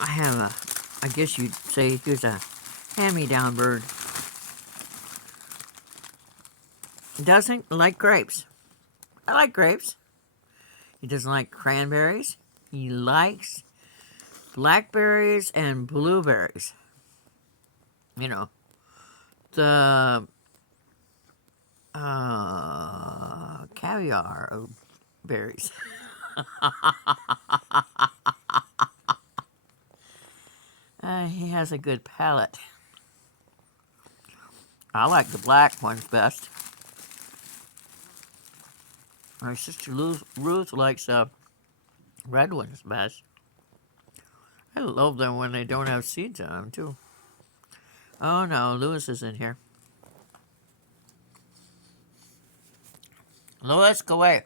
I have a, I guess you'd say here's a hand-me-down bird. He doesn't like grapes. I like grapes. He doesn't like cranberries. He likes blackberries and blueberries. You know, the caviar of berries. He has a good palate. I like the black ones best. My sister Ruth likes red ones best. I love them when they don't have seeds on them, too. Oh no, Lewis is in here. Lewis, go away.